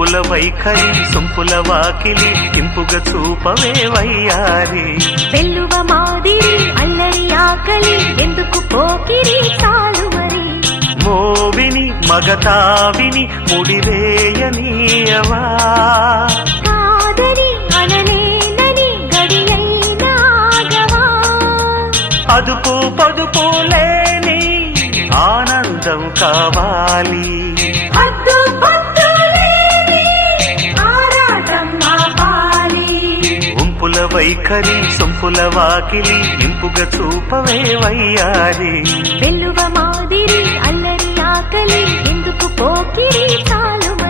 ఉంపుల వైఖరి సొంపుల వాకిలి ఇంపుగా చూపవే వయ్యారి వెల్లువ మాదిరి అల్లరి ఆకలి ఎందుకు పోకిరి చాలు మరి మోవిని మగతావిని ముడివేయనీయవా కాదని అనలేనని గడియైనాగవా అదుపు పదుపు లేని ఆనందం కావాలి హద్దు పొద్దు లేని ఆరాటం ఆపాలి ఉంపుల వైఖరి సొంపుల వాకిలి ఇంపుగా చూపవే వయ్యారి వెల్లువ మాదిరి అల్లరి ఆకలి ఎందుకు పోకిరి చాలు మరి